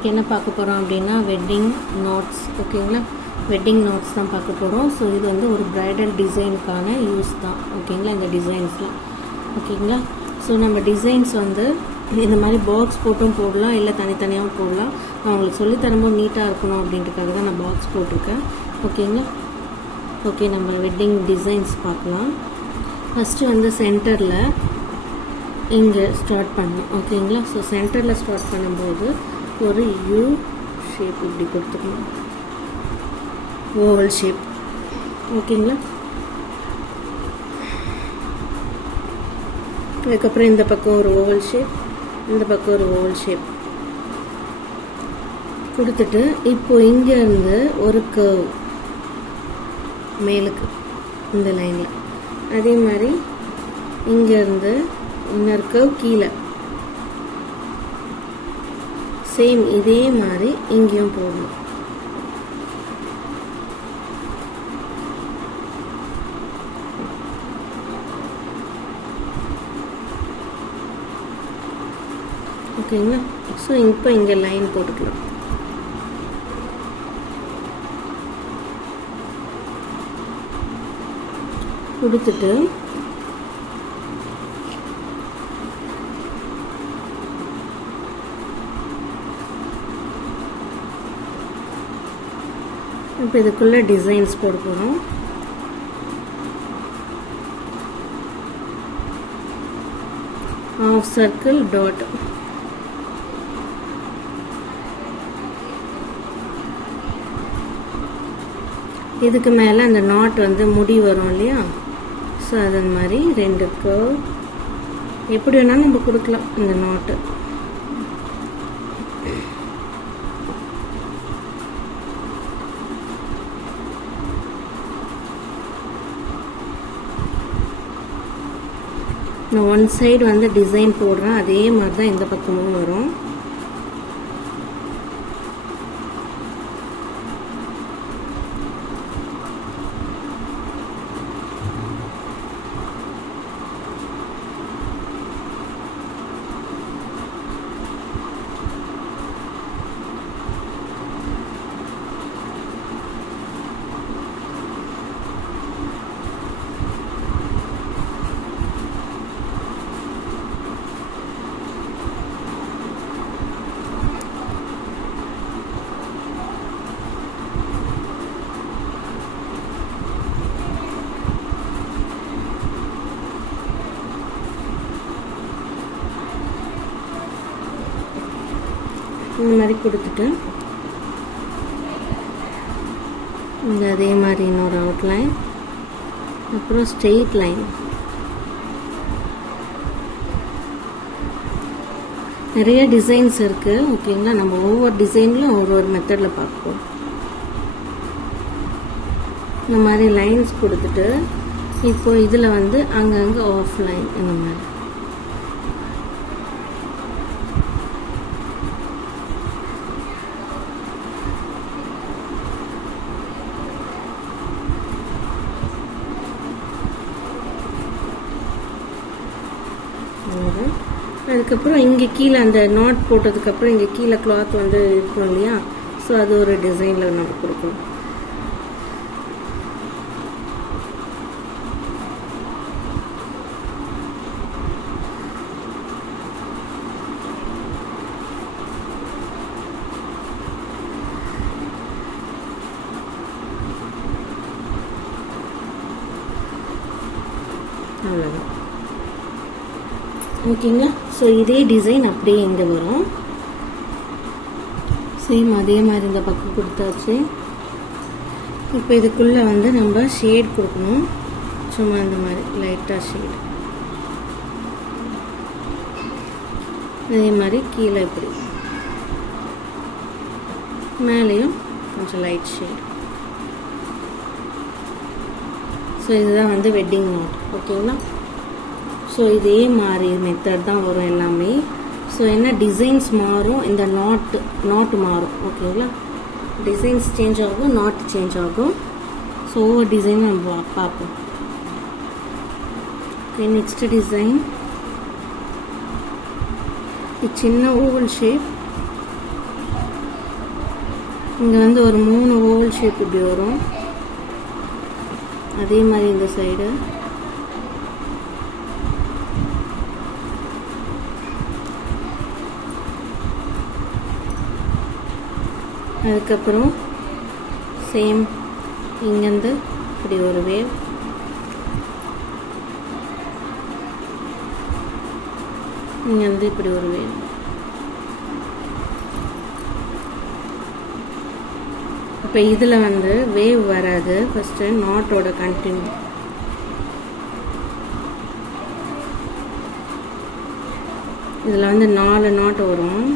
இன்றைக்கி என்ன பார்க்க போகிறோம் அப்படின்னா வெட்டிங் நோட்ஸ். ஓகேங்களா, வெட்டிங் நோட்ஸ் தான் பார்க்க போகிறோம். ஸோ இது வந்து ஒரு ப்ரைடல் டிசைனுக்கான யூஸ் தான். ஓகேங்களா, இந்த டிசைன்ஸ்லாம். ஓகேங்களா, ஸோ நம்ம டிசைன்ஸ் வந்து இந்த மாதிரி பாக்ஸ் போட்டும் போடலாம், இல்லை தனித்தனியாகவும் போடலாம். நான் உங்களுக்கு சொல்லித்தரும்போது நீட்டாக இருக்கணும் அப்படின்றதுக்காக தான் நான் பாக்ஸ் போட்டிருக்கேன். ஓகேங்களா, ஓகே, நம்ம வெட்டிங் டிசைன்ஸ் பார்க்கலாம். ஃபஸ்ட்டு வந்து சென்டரில் இங்கே ஸ்டார்ட் பண்ணணும். ஓகேங்களா, ஸோ சென்டரில் ஸ்டார்ட் பண்ணும்போது ஒரு யூ ஷேப் இப்படி கொடுத்துக்கணும், ஓவல் ஷேப். ஓகேங்களா, அதுக்கப்புறம் இந்த பக்கம் ஒரு ஓவல் ஷேப், இந்த பக்கம் ஒரு ஓவல் ஷேப் கொடுத்துட்டு இப்போ இங்கேருந்து ஒரு கர்வ் மேலுக்கு இந்த லைனில், அதே மாதிரி இங்கேருந்து இன்னொரு கர்வ் கீழே, சேம் இதே மாதிரி இங்கேயும் போடணும். ஓகேங்களா, ஸோ இப்போ இங்கே லைன் போட்டுக்கலாம். கொடுத்துட்டு இப்போ இதுக்குள்ளே டிசைன்ஸ் போட போகிறோம். ஆஃப் சர்க்கிள் டாட், இதுக்கு மேலே அந்த நாட் வந்து முடி வரும் இல்லையா, ஸோ அது மாதிரி ரெண்டு கர்வ் எப்படி வேணாலும் நம்ம கொடுக்கலாம். இந்த நாட்டு நான் ஒன் சைடு வந்து டிசைன் போடுறேன், அதே மாதிரி தான் இந்த பக்கமும் வரும். இந்த மாதிரி கொடுத்துட்டு இங்கே அதே மாதிரி இன்னொரு அவுட்லைன், அப்புறம் ஸ்ட்ரெயிட் லைன். நிறைய டிசைன்ஸ் இருக்குது. ஓகேங்களா, நம்ம ஒவ்வொரு டிசைன்லையும் ஒவ்வொரு மெத்தடில் பார்ப்போம். இந்த மாதிரி லைன்ஸ் கொடுத்துட்டு இப்போ இதில் வந்து அங்கங்கே ஆஃப் லைன் இந்த மாதிரி. அதுக்கப்புறம் இங்கே கீழே அந்த நாட் போட்டதுக்கப்புறம் இங்கே கீழே கிளாத் வந்து இருக்கும் இல்லையா, ஸோ அது ஒரு டிசைனில் நம்ம கொடுக்கணும். அவ்வளோதான். ஓகேங்களா, ஸோ இதே டிசைன் அப்படியே இங்கே வரும். சேம் அதே மாதிரி இந்த பக்கம் கொடுத்தாச்சு. இப்போ இதுக்குள்ளே வந்து நம்ம ஷேட் கொடுக்கணும். சும்மா இந்த மாதிரி லைட்டாக ஷேட், அதே மாதிரி கீழே இப்படி மேலேயும் கொஞ்சம் லைட் ஷேட். ஸோ இதுதான் வந்து வெட்டிங் நோட். ஓகேங்களா, ஸோ இதே மாதிரி மெத்தட் தான் வரும் எல்லாமே. ஸோ என்ன டிசைன்ஸ் மாறும், இந்த நாட் மாறும். ஓகேங்களா, டிசைன்ஸ் சேஞ்ச் ஆகும், நாட் சேஞ்ச் ஆகும். ஸோ ஒவ்வொரு டிசைன் நம்ம பார்ப்போம். ஓகே, நெக்ஸ்ட் டிசைன் చిన్న ఓవల్ షేప్ இங்கே வந்து ஒரு 3 ஓவல் ஷேப் இப்படி வரும். அதே மாதிரி இந்த சைடு அதுக்கப்புறம் சேம் இங்கேருந்து இப்படி ஒரு வேவ், இங்கேருந்து இப்படி ஒரு வேவ். இப்போ இதில் வந்து வேவ் வராது. ஃபஸ்ட்டு நாட்டோட கண்டினியூ. இதில் வந்து 4 நாட் வரும்.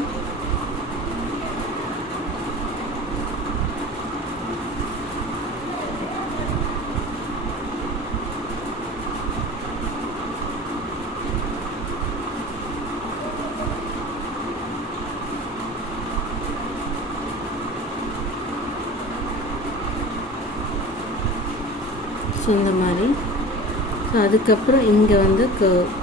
ஸோ இந்த மாதிரி. ஸோ அதுக்கப்புறம் இங்கே வந்து கர்வ்.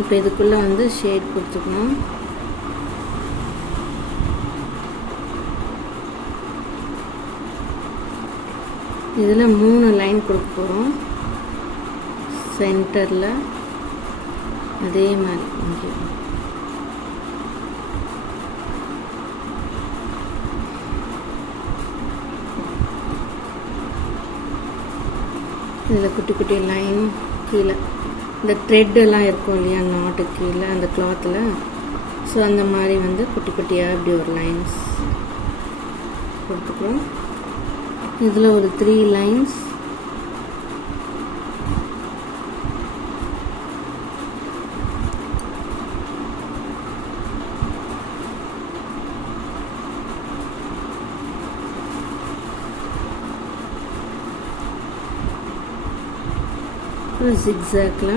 இப்போ இதுக்குள்ளே வந்து ஷேட் கொடுத்துக்கணும். இதில் 3 லைன் கொடுக்க போகிறோம். சென்டரில் அதே மாதிரி இங்கே இதில் குட்டி குட்டி லைன் கீழே இந்த த்ரெட்டெல்லாம் இருக்கும் இல்லையா நாட்டு கீழே அந்த கிளாத்தில். ஸோ அந்த மாதிரி வந்து குட்டி குட்டியாக இப்படி ஒரு லைன்ஸ் கொடுத்துக்கிறோம். இதில் ஒரு 3 லைன்ஸ். zigzagல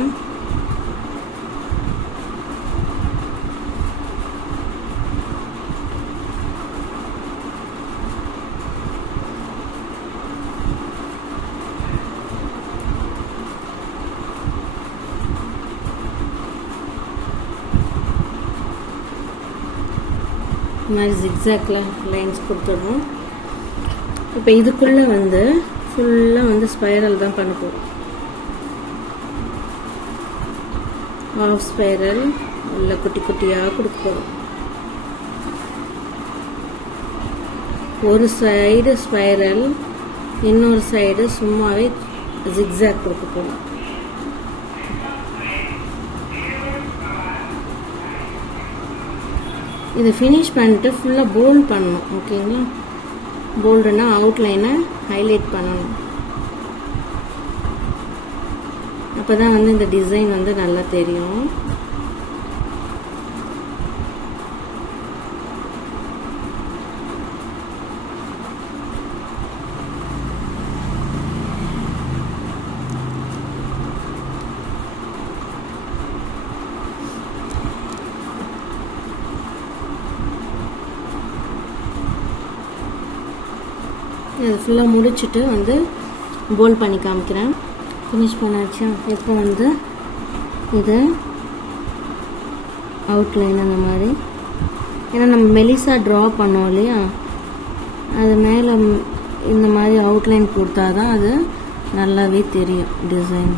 மாதிரி zigzagல லைன்ஸ் கொடுத்துடுறோம். இப்போ இதுக்குள்ளே வந்து ஃபுல்லாக வந்து ஸ்பைரல் தான் பண்ண போகிறோம். ஹாஃப் ஸ்பைரல் உள்ள குட்டி குட்டியாக கொடுக்க போகிறோம். ஒரு சைடு ஸ்பைரல், இன்னொரு சைடு சும்மாவே ஜிக்ஸாக் கொடுக்க போகிறோம். இது ஃபினிஷ் பண்ணிட்டு ஃபுல்லாக போல்ட் பண்ணணும். ஓகேங்களா? போல்டுன்னா அவுட்லைனை ஹைலைட் பண்ணணும். அப்போ தான் வந்து இந்த டிசைன் வந்து நல்லா தெரியும். இது ஃபுல்லாக முடிச்சுட்டு வந்து போல்ட் பண்ணி காமிக்கிறேன். ஃபினிஷ் பண்ணாச்சு. இப்போ வந்து இது அவுட்லைன் அந்த மாதிரி, ஏன்னா நம்ம மெலிசா ட்ரா பண்ணோம் இல்லையா, அது மேலே இந்த மாதிரி அவுட்லைன் கொடுத்தா தான் அது நல்லாவே தெரியும் டிசைன்.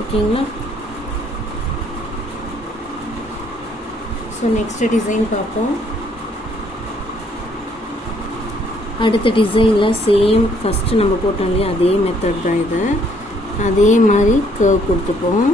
ஓகேங்களா? ஸோ நெக்ஸ்ட் டிசைன் பார்ப்போம். அடுத்த டிசைனில் சேம் ஃபஸ்ட்டு நம்ம போட்டோம் இல்லையா அதே மெத்தட் தான் இது. அதே மாதிரி கர்வ் கொடுத்துப்போம்.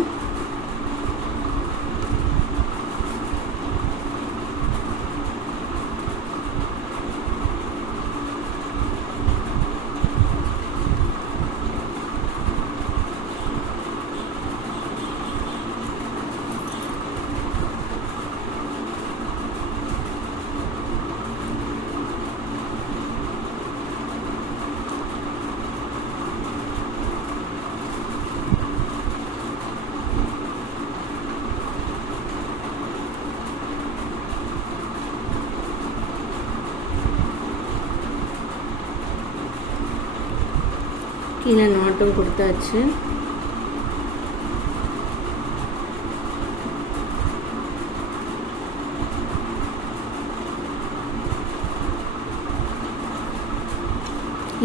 கீழே நாட்டும் கொடுத்தாச்சு.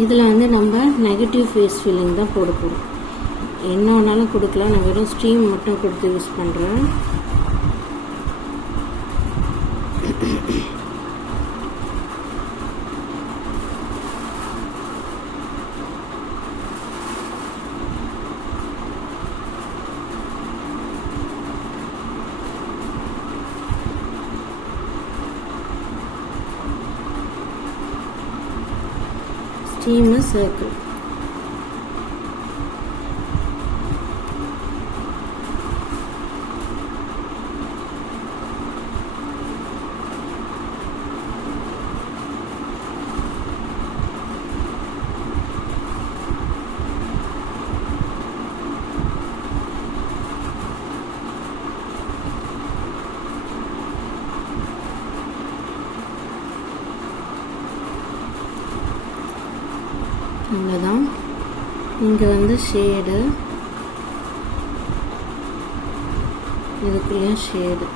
இதில் வந்து நம்ம நெகட்டிவ் ஃபேஸ் ஃபில்லிங் தான் போட போகிறோம். என்ன வேணாலும் கொடுக்கலாம், நான் வெறும் ஸ்டீம் மட்டும் கொடுத்து யூஸ் பண்ணுறேன். Steam circle. அவ்வளோதான். இங்கே வந்து ஷேடு, இதுக்குள்ளேயும் ஷேடு.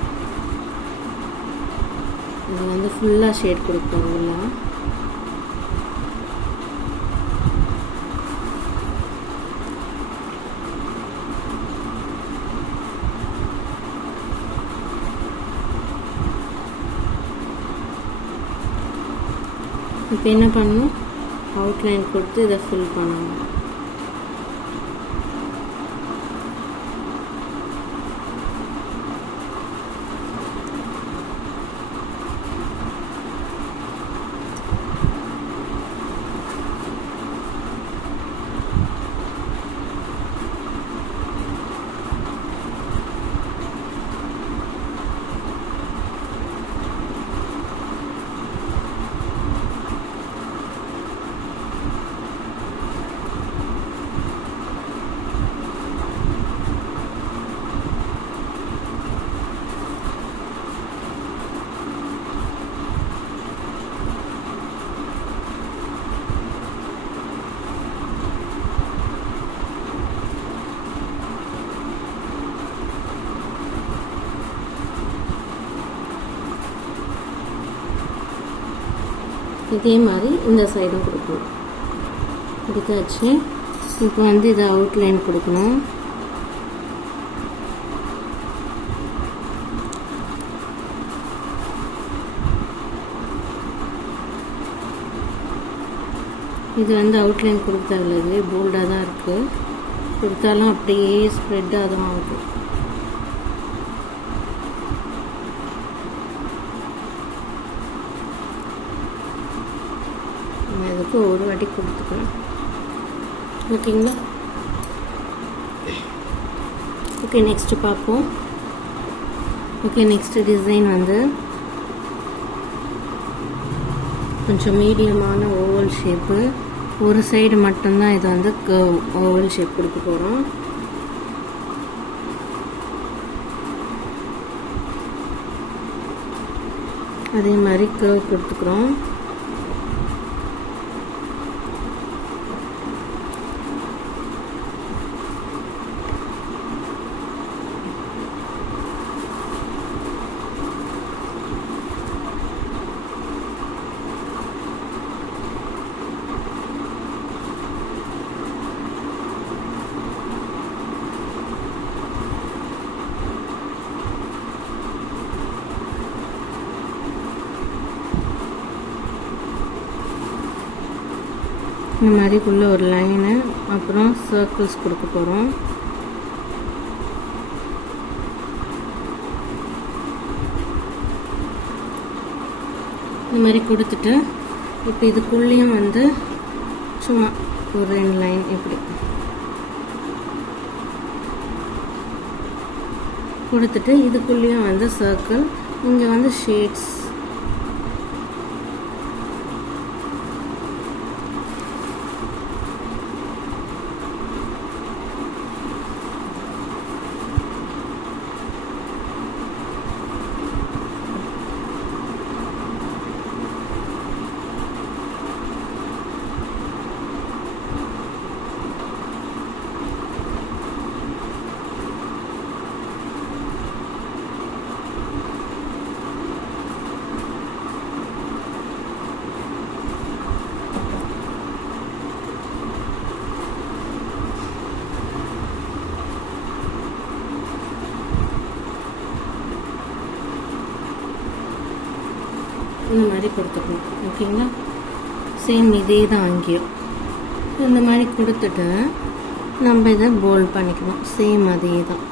இது வந்து ஃபுல்லாக ஷேட் கொடுப்பாங்கல்ல. இப்போ என்ன பண்ணணும், அவுட்லைன் கொடுத்து இதை ஃபில் பண்ணணும். இதே மாதிரி இந்த சைடும் கொடுக்கணும். கொடுத்தாச்சு. இப்போ வந்து இதை அவுட்லைன் கொடுக்கணும். இது வந்து அவுட்லைன் கொடுத்தால இது போல்டாக தான் இருக்குது. கொடுத்தாலும் அப்படியே ஸ்ப்ரெட்டாக தான் ஆகும். இதுக்கு ஒரு வாட்டி கொடுத்துக்கலாம். ஓகேங்களா? ஓகே, நெக்ஸ்ட்டு பார்ப்போம். ஓகே, நெக்ஸ்ட்டு டிசைன் வந்து கொஞ்சம் மீடியமான ஓவல் ஷேப்பு. ஒரு சைடு மட்டும்தான் இது வந்து ஓவல் ஷேப் கொடுக்க போகிறோம். அதே மாதிரி கர்வ் கொடுத்துக்கிறோம். இந்த மாதிரிக்குள்ளே ஒரு லைனு, அப்புறம் சர்க்கிள்ஸ் கொடுக்க போகிறோம். இந்த மாதிரி கொடுத்துட்டு இப்போ இதுக்குள்ளேயும் வந்து சும்மா ஒரு 2 லைன் இப்படி கொடுத்துட்டு இதுக்குள்ளேயும் வந்து சர்க்கிள், இங்கே வந்து ஷேட்ஸ். இந்த மாதிரி கொடுத்துக்கணும். ஓகேங்களா? சேம் இதே தான் அங்கேயும் இந்த மாதிரி கொடுத்துட்டு நம்ம இதை போல்ட் பண்ணிக்கணும். சேம் அதே தான்.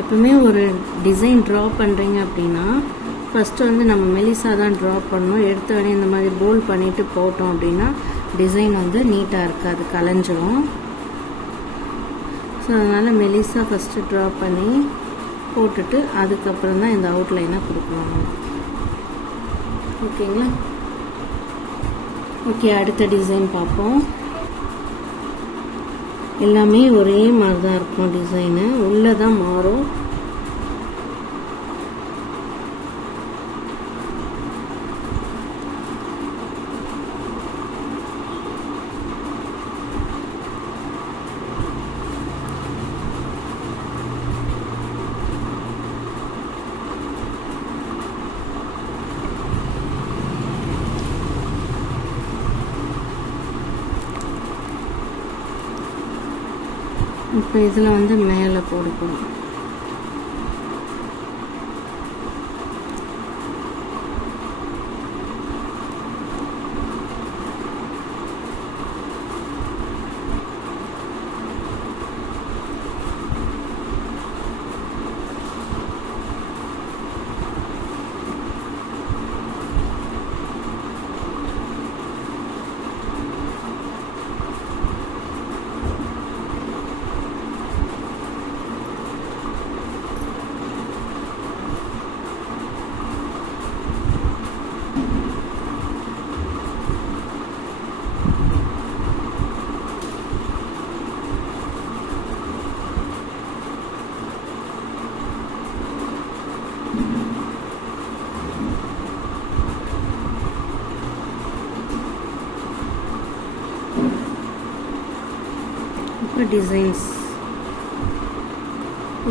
எப்பவுமே ஒரு டிசைன் ட்ரா பண்ணுறீங்க அப்படின்னா ஃபஸ்ட்டு வந்து நம்ம மெலிசாக தான் ட்ரா பண்ணணும். எடுத்த உடனே இந்த மாதிரி போல்ட் பண்ணிவிட்டு போட்டோம் அப்படின்னா டிசைன் வந்து நீட்டாக இருக்காது, கலைஞ்சிரும். ஸோ அதனால் மெலிசாக ஃபஸ்ட்டு ட்ரா பண்ணி போட்டுட்டு அதுக்கப்புறம் தான் இந்த அவுட்லைனை கொடுக்கணும். ஓகேங்களா? ஓகே, அடுத்த டிசைன் பார்ப்போம். எல்லாமே ஒரே மாதிரி தான் இருக்கும் டிசைனு, உள்ளே தான் மாறும். இப்போ இதில் வந்து மேலே போடுவோம். இப்போ டிசைன்ஸ்,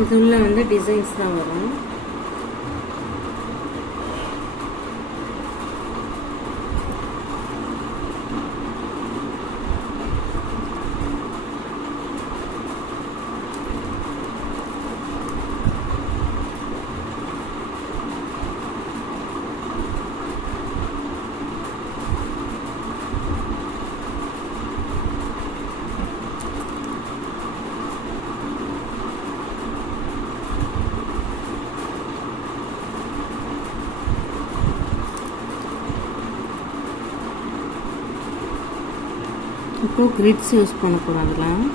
இதுள்ள வந்து டிசைன்ஸ் தான் வரும். இப்போ கிரிட்ஸ் யூஸ் பண்ண போகிறோம். அதில்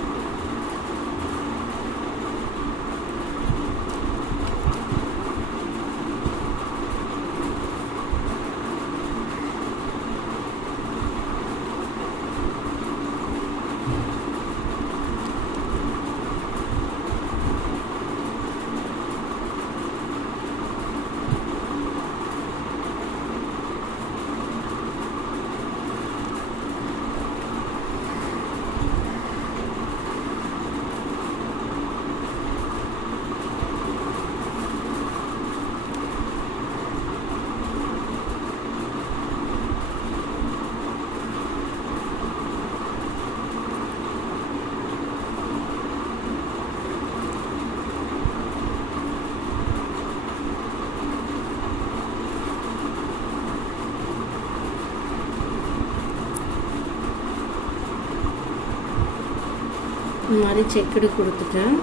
இந்த மாதிரி செக்குடு கொடுத்துட்டேன்,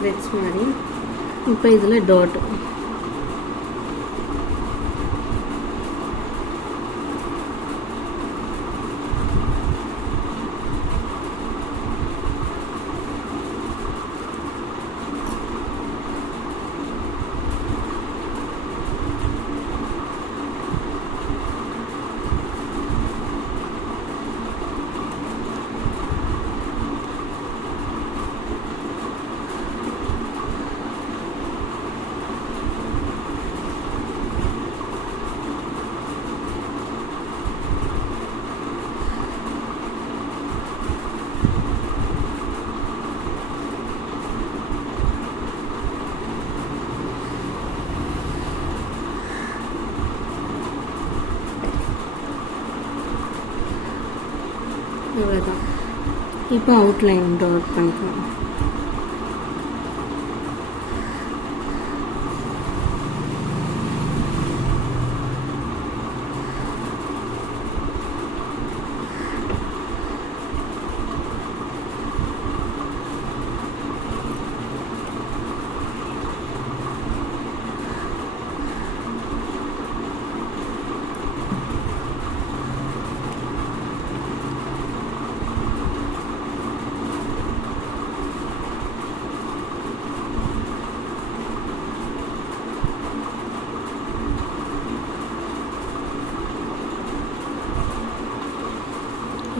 கிரிட்ஸ் மாதிரி. இப்போ இதில் டாட். இவ்வளோதான். இப்போ அவுட்லைன் டாட் பண்ணிக்கலாம்.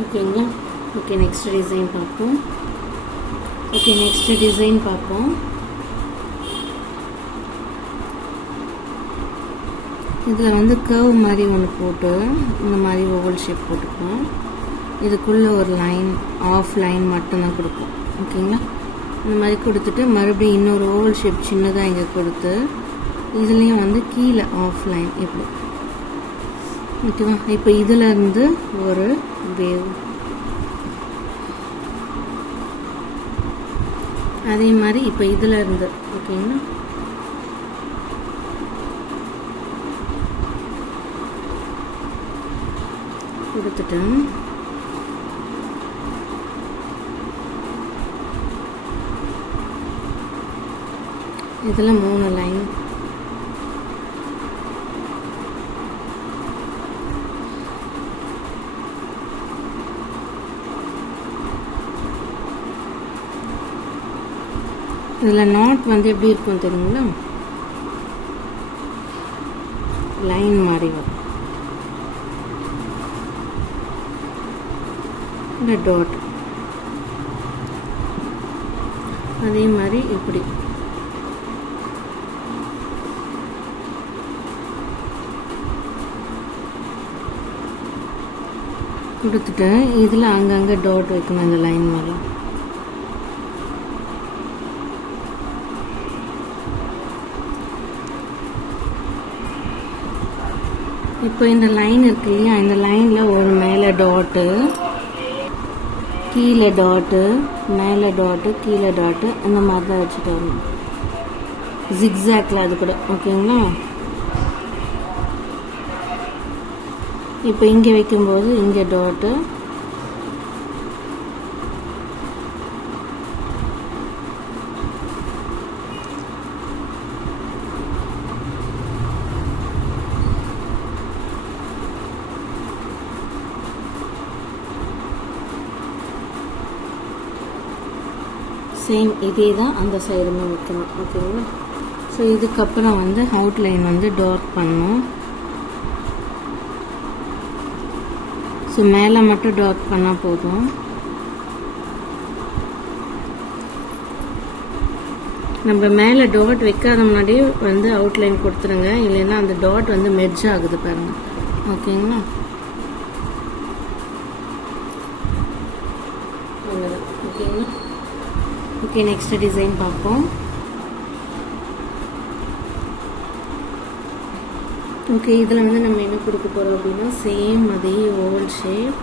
ஓகேங்களா? ஓகே, நெக்ஸ்ட் டிசைன் பார்ப்போம். இதில் வந்து கர்வ் மாதிரி ஒன்று போட்டு இந்த மாதிரி ஓவல் ஷேப் போட்டுப்போம். இதுக்குள்ளே ஒரு லைன், ஆஃப் லைன் மட்டும்தான் கொடுப்போம். ஓகேங்களா? இந்த மாதிரி கொடுத்துட்டு மறுபடியும் இன்னொரு ஓவல் ஷேப் சின்னதாக இங்கே கொடுத்து இதுலேயும் வந்து கீழே ஆஃப் லைன் இப்படி. ஓகேவா? இப்போ இதிலேருந்து ஒரு வேவ், அதே மாதிரி இப்போ இதிலேருந்து. ஓகேங்களா? கொடுத்துட்டு இதில் 3 லைன். இதில் நாட் வந்து எப்படி இருக்கும் தெரியுங்களா? லைன் மாதிரி வரும். இந்த டாட் அதே மாதிரி இப்படி. கொடுத்துட்டு இதில் அங்கங்கே டாட் வைக்கணும் இந்த லைன் மேலே. இப்போ இந்த லைன் இருக்கு இல்லையா, இந்த லைனில் ஒரு மேலே டாட்டு, கீழே டாட்டு, மேலே டாட்டு, கீழே டாட்டு, அந்த மாதிரி தான் வச்சுட்டு வரணும். ஜிக்ஸாக்ல அது கூட. ஓகேங்களா? இப்போ இங்கே வைக்கும்போது இங்கே டாட்டு, சேம் இதே தான் அந்த சைடுமே வைக்கணும். ஓகேங்களா? ஸோ இதுக்கப்புறம் வந்து அவுட்லைன் வந்து டார்க் பண்ணணும். ஸோ மேலே மட்டும் டார்க் பண்ணால் போதும். நம்ம மேலே டாட் வைக்காத முன்னாடியே வந்து அவுட்லைன் கொடுத்துருங்க, இல்லைன்னா அந்த டாட் வந்து மெர்ஜ் ஆகுது பாருங்கள். ஓகேங்களா? அவ்வளோதான். ஓகேங்களா? ஓகே, நெக்ஸ்ட் டிசைன் பார்ப்போம். ஓகே, இதில் வந்து நம்ம என்ன கொடுக்க போகிறோம் அப்படின்னா சேம் அதே ஓவல் ஷேப்,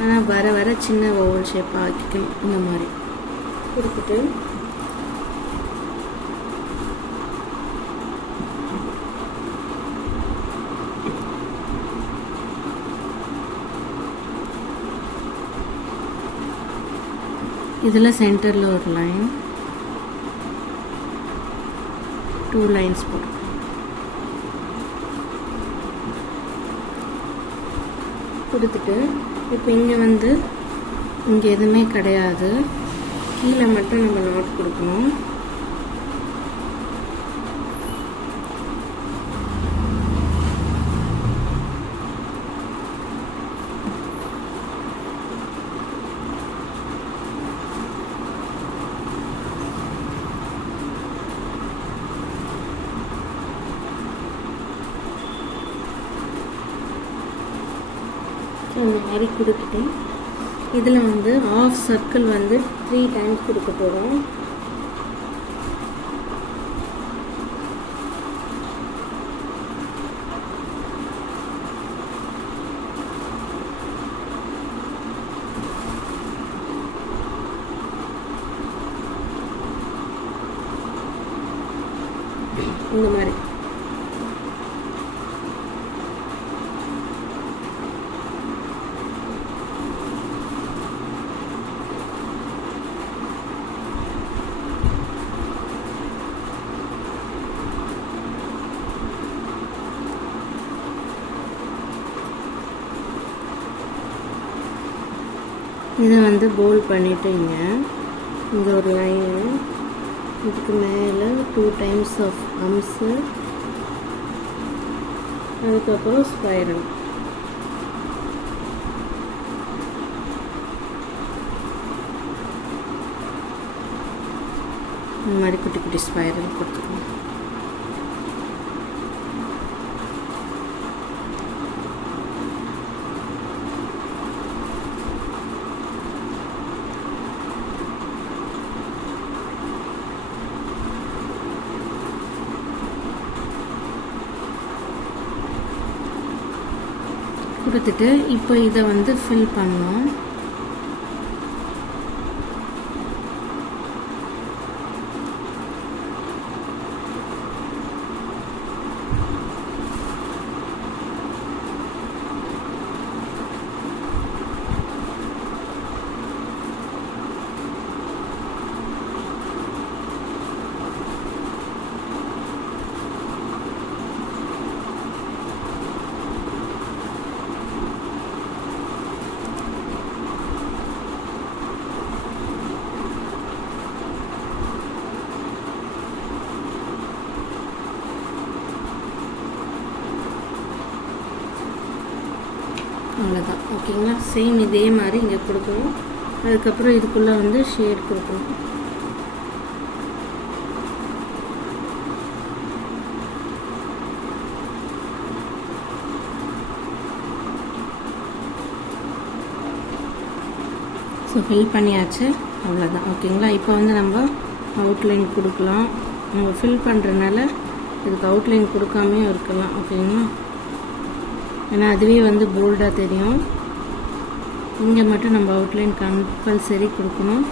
ஆனால் வர வர சின்ன ஓவல் ஷேப் ஆக்கிக்கணும். இந்த மாதிரி கொடுத்துட்டு இதில் சென்டரில் ஒரு லைன், 2 லைன்ஸ் போடும். கொடுத்துட்டு இப்போ இங்கே வந்து இங்கே எதுவுமே கிடையாது, கீழே மட்டும் நம்ம நாட் கொடுக்கணும். அந்த மாதிரி கொடுத்துட்டு இதில் வந்து ஆஃப் சர்க்கிள் வந்து 3 டைம்ஸ் கொடுக்க போகிறோம். இந்த மாதிரி இதை வந்து போல் பண்ணிவிட்டு இங்கே ஒரு லைனு, இதுக்கு மேலே 2 டைம்ஸ் ஆஃப் அம்ஸு, அதுக்கப்புறம் ஸ்பைரல். இந்த மாதிரி குட்டி குட்டி ஸ்பைரல் கொடுத்துக்கணும். கொடுத்துட்டு இப்போ இதை வந்து ஃபில் பண்ணோம். அவ்வளோதான். ஓகேங்களா, சேம் இதே மாதிரி இங்கே கொடுக்கணும். அதுக்கப்புறம் இதுக்குள்ளே வந்து ஷேட் கொடுக்கணும். ஸோ ஃபில் பண்ணியாச்சு, அவ்வளோதான். ஓகேங்களா, இப்போ வந்து நம்ம அவுட்லைன் கொடுக்கலாம். நம்ம ஃபில் பண்ணுறதுனால இதுக்கு அவுட்லைன் கொடுக்காமையும் இருக்கலாம். ஓகேங்களா, ஏன்னா அதுவே வந்து போல்டாக தெரியும். இங்கே மட்டும் நம்ம அவுட்லைன் கம்பல்சரி கொடுக்கணும்.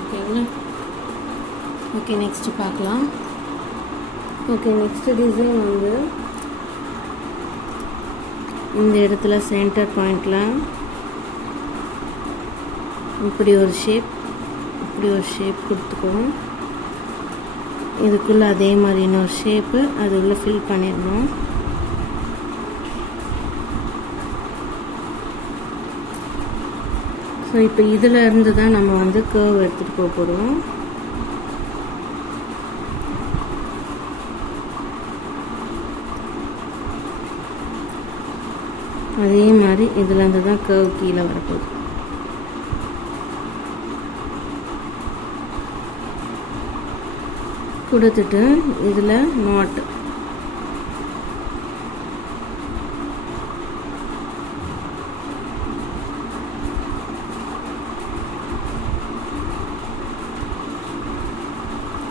ஓகேங்களா, ஓகே நெக்ஸ்ட் பார்க்கலாம். ஓகே, நெக்ஸ்ட் டிசைன் வந்து இந்த இடத்துல சென்டர் பாயிண்டில் இப்படி ஒரு ஷேப் கொடுத்துக்குவோம். இதுக்குள்ளே அதே மாதிரி இன்னொரு ஷேப்பு அது உள்ள ஃபில் பண்ணிடணும். ஸோ இப்போ இதில் இருந்து தான் நம்ம வந்து கர்வ் எடுத்துகிட்டு போக போகிறோம். அதே மாதிரி இதுலேருந்து தான் கர்வ் கீழே வரப்போகுது. கொடுத்துட்டு இதில் நாட்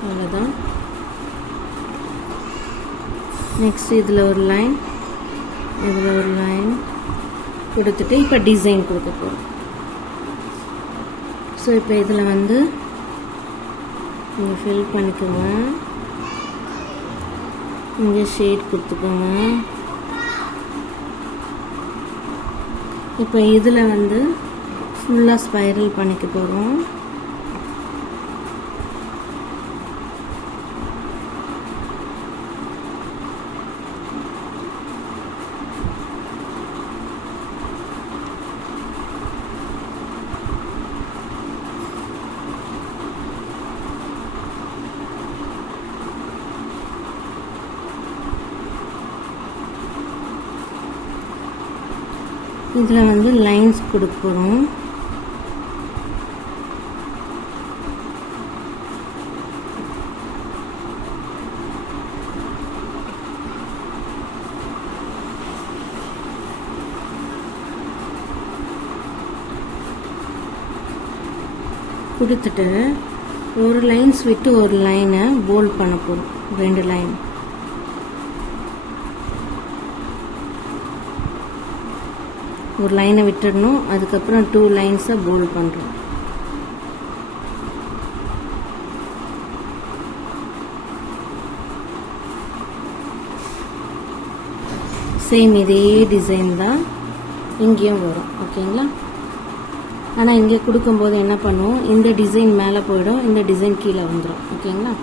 அவ்வளோதான். நெக்ஸ்ட் இதில் ஒரு லைன், இதில் ஒரு லைன் கொடுத்துட்டு இப்போ டிசைன் கொடுக்க போகிறோம். ஸோ இப்போ இதில் வந்து நீங்கள் ஃபில் பண்ணிக்கோங்க, இங்கே ஷேட் கொடுத்துக்கோங்க. இப்போ இதில் வந்து ஃபுல்லாக ஸ்பைரல் பண்ணிக்க போகிறோம். இதில் வந்து லைன்ஸ் கொடுக்க போகிறோம். கொடுத்துட்டு ஒரு லைன்ஸ் விட்டு ஒரு லைனை போல்ட் பண்ண போகிறோம். 2 லைன். ஒரு லைனை விட்டுடணும், அதுக்கப்புறம் 2 லைன்ஸை போல்ட் பண்ணுறோம். சேம் இதே டிசைன் தான் இங்கேயும் வரும். ஓகேங்களா? ஆனால் இங்கே கொடுக்கும்போது என்ன பண்ணுவோம், இந்த டிசைன் மேலே போயிடும், இந்த டிசைன் கீழே வந்துடும். ஓகேங்களா?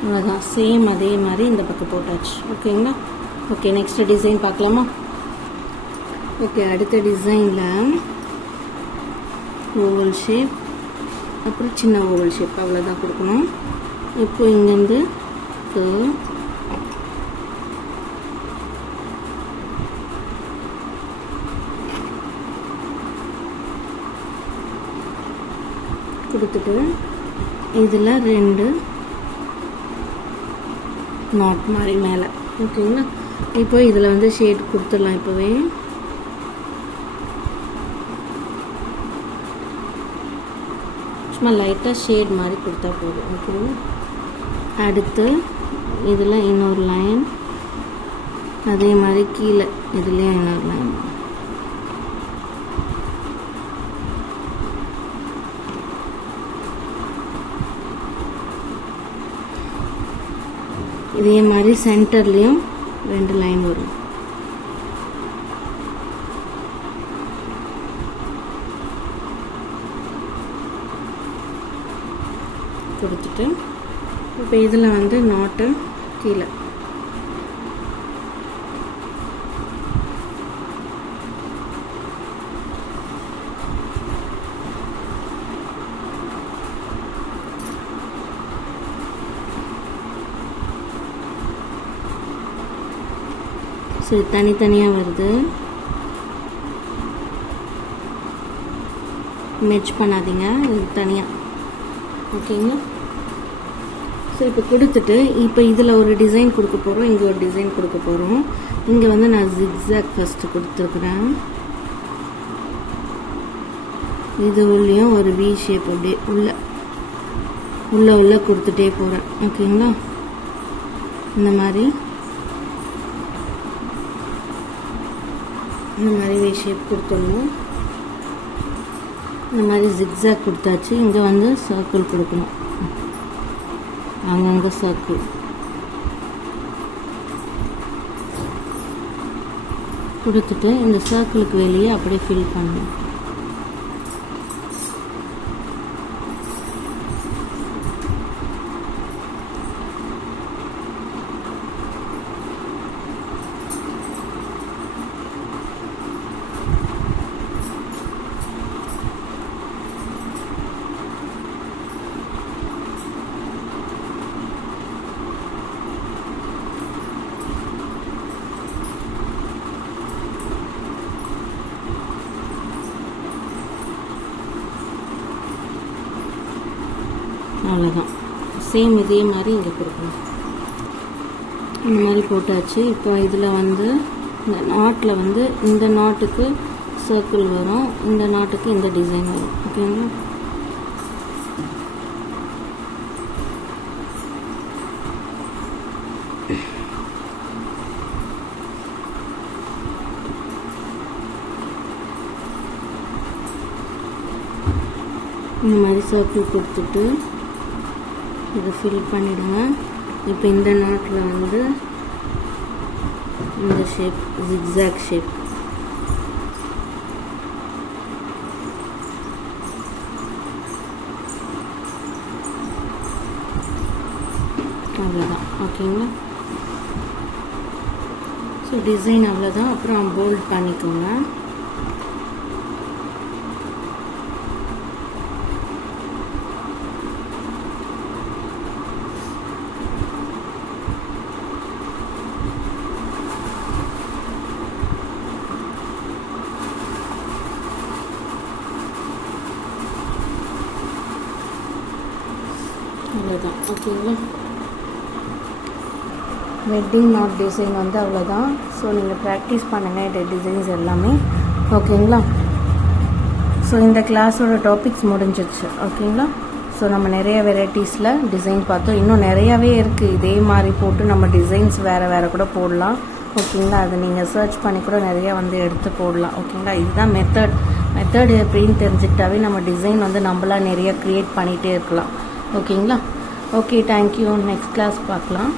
அவ்வளோதான். சேம் அதே மாதிரி இந்த பக்கம் போட்டாச்சு. ஓகேங்களா? ஓகே, நெக்ஸ்ட் டிசைன் பார்க்கலாமா? ஓகே, அடுத்த டிசைனில் ஓவல் ஷேப், அப்புறம் சின்ன ஓவல் ஷேப், அவ்வளோதான் கொடுக்கணும். இப்போ இங்கேருந்து கொடுத்துட்டு இதில் 2 நாட் மாதிரி மேலே. ஓகேங்களா? இப்போ இதில் வந்து ஷேட் கொடுத்துடலாம். இப்போவே சும்மா லைட்டாக ஷேட் மாதிரி கொடுத்தா போதும். ஓகேங்களா? அடுத்து இதில் இன்னொரு லைன், அதே மாதிரி கீழே இதுலேயும் இன்னொரு லைன். இதே மாதிரி சென்டர்லேயும் 2 லைன் வரும். கொடுத்துட்டு இப்போ இதில் வந்து நாட்டு கீழே சரி தனித்தனியாக வருது, மெர்ஜ் பண்ணாதீங்க, இது தனியாக. ஓகேங்களா? ஸோ இப்போ கொடுத்துட்டு இப்போ இதில் ஒரு டிசைன் கொடுக்க போகிறோம், இங்கே ஒரு டிசைன் கொடுக்க போகிறோம். இங்கே வந்து நான் ஜிக்ஸாக் ஃபஸ்ட்டு கொடுத்துருக்குறேன். இது உள்ளேயும் ஒரு வி ஷேப் அப்படியே உள்ள கொடுத்துட்டே போகிறேன். ஓகேங்களா? இந்த மாதிரி வி ஷேப் கொடுத்துடணும். இந்த மாதிரி ஜிக்ஸாக் கொடுத்தாச்சு. இங்கே வந்து சர்க்கிள் கொடுக்கணும், அங்கங்கே சர்க்கிள் கொடுத்துட்டு இந்த சர்க்கிளுக்கு வெளியே அப்படியே ஃபில் பண்ணணும். அவ்வளோதான். சேம் இதே மாதிரி இங்கே கொடுக்கணும். இந்த மாதிரி போட்டாச்சு. இப்போ இதில் வந்து இந்த நாட்டில் வந்து இந்த நாட்டுக்கு சர்க்கிள் வரும், இந்த நாட்டுக்கு இந்த டிசைன் வரும். ஓகேங்களா? இந்த மாதிரி சர்க்கிள் கொடுத்துட்டு இதை ஃபில் பண்ணிவிடுங்க. இப்போ இந்த நாட்டில் வந்து இந்த ஷேப் ஜிக்ஸாக் ஷேப் அவ்வளோதான். ஓகேங்களா? ஸோ டிசைன் அவ்வளோதான். அப்புறம் போல்ட் பண்ணிக்கோங்க. அவ்வளோதான். ஓகேங்களா? வெட்டிங் நாட் டிசைன் வந்து அவ்வளோதான். ஸோ நீங்கள் ப்ராக்டிஸ் பண்ணுங்கள் இந்த டிசைன்ஸ் எல்லாமே. ஓகேங்களா? ஸோ இந்த கிளாஸோட டாபிக்ஸ் முடிஞ்சிச்சு. ஓகேங்களா? ஸோ நம்ம நிறைய வெரைட்டிஸில் டிசைன் பார்த்தோம். இன்னும் நிறையாவே இருக்குது. இதே மாதிரி போட்டு நம்ம டிசைன்ஸ் வேறு கூட போடலாம். ஓகேங்களா? அதை நீங்கள் சர்ச் பண்ணி கூட நிறையா வந்து எடுத்து போடலாம். ஓகேங்களா? இதுதான் மெத்தட் எப்படின்னு தெரிஞ்சுக்கிட்டாவே நம்ம டிசைன் வந்து நம்மளாம் நிறைய க்ரியேட் பண்ணிகிட்டே இருக்கலாம். ஓகேங்களா? Okay, thank you. நெக்ஸ்ட் கிளாஸ் பார்க்கலாம்.